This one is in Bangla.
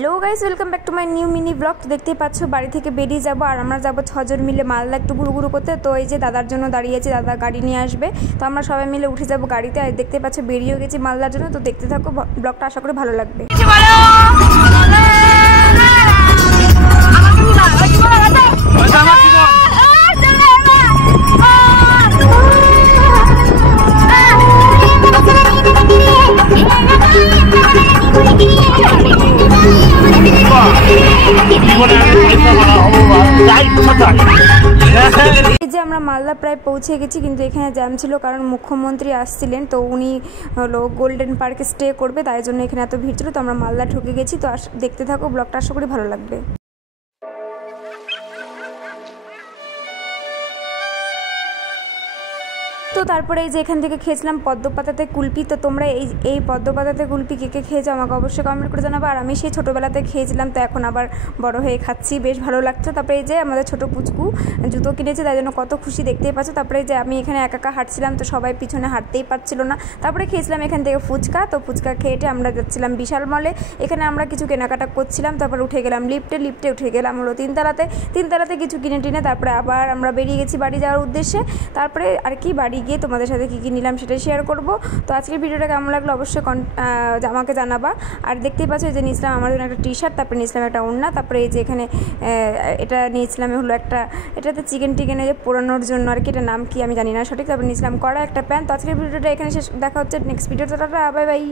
Hello guys, welcome back to my new mini blog. তো দেখতেই পাচ্ছ বাড়ি থেকে বেরিয়ে যাবো আর আমরা যাবো 6 জন মিলে মালদা একটু ঘুরু করতে। তো এই যে দাদার জন্য দাঁড়িয়েছি, দাদা গাড়ি নিয়ে আসবে, তো আমরা সবাই মিলে উঠে যাবো গাড়িতে। আর দেখতে পাচ্ছ বেরিয়েও গেছি মালদার জন্য। তো দেখতে থাকো, ব্লগটা আশা করি ভালো লাগবে। এই যে আমরা মালদা প্রায় পৌঁছে গেছি, কিন্তু এখানে জ্যাম ছিল কারণ মুখ্যমন্ত্রী আসছিলেন। তো উনি হলো গোল্ডেন পার্কে স্টে করবে, তাই জন্য এখানে এত ভিড় ছিল। তো আমরা মালদা ঢুকে গেছি। তো দেখতে থাকো, ব্লগটা আশা করি ভালো লাগবে। তো তারপরে এই যে এখান থেকে খেয়েছিলাম পদ্মপাতাতে কুলপি। তো তোমরা এই পদ্মপাতাতে কুলপি কে কে খেয়েছো আমাকে অবশ্যই কমেন্ট করে জানাবো। আর আমি সেই ছোটোবেলাতে খেয়েছিলাম, তো এখন আবার বড় হয়ে খাচ্ছি, বেশ ভালো লাগছে। তারপরে এই যে আমাদের ছোটো পুচকু জুতো কিনেছে, তাই জন্য কত খুশি দেখতেই পাচ্ছ। তারপরে যে আমি এখানে একা হাঁটছিলাম, তো সবাই পিছনে হাঁটতেই পারছিল না। তারপরে খেয়েছিলাম এখান থেকে ফুচকা। তো ফুচকা খেয়েটে আমরা যাচ্ছিলাম বিশাল মলে, এখানে আমরা কিছু কেনাকাটা করছিলাম। তারপর উঠে গেলাম লিফটে উঠে গেলাম হলো তিনতলাতে কিছু কিনে টিনে তারপরে আবার আমরা বেরিয়ে গেছি বাড়ি যাওয়ার উদ্দেশ্যে। তারপরে আর কি বাড়ি গিয়ে তোমাদের সাথে কী নিলাম সেটাই শেয়ার করব। তো আজকের ভিডিওটা কেমন লাগলো অবশ্যই আমাকে জানাবা। আর দেখতেই পাচ্ছ যে নিয়েছিলাম আমার জন্য একটা টি শার্ট, তারপরে নিয়েছিলাম একটা ওড়না, তারপরে এই যে এখানে এটা নিয়েছিলাম হলো একটা, এটাতে চিকেন যে পোড়ানোর জন্য আর কি, এটা নাম কি আমি জানি না সঠিক। তারপরে নিয়েছিলাম কড়া একটা প্যান্ট। তো আজকের ভিডিওটা এখানে শেষ, দেখা হচ্ছে নেক্সট ভিডিওটা। Bye bye.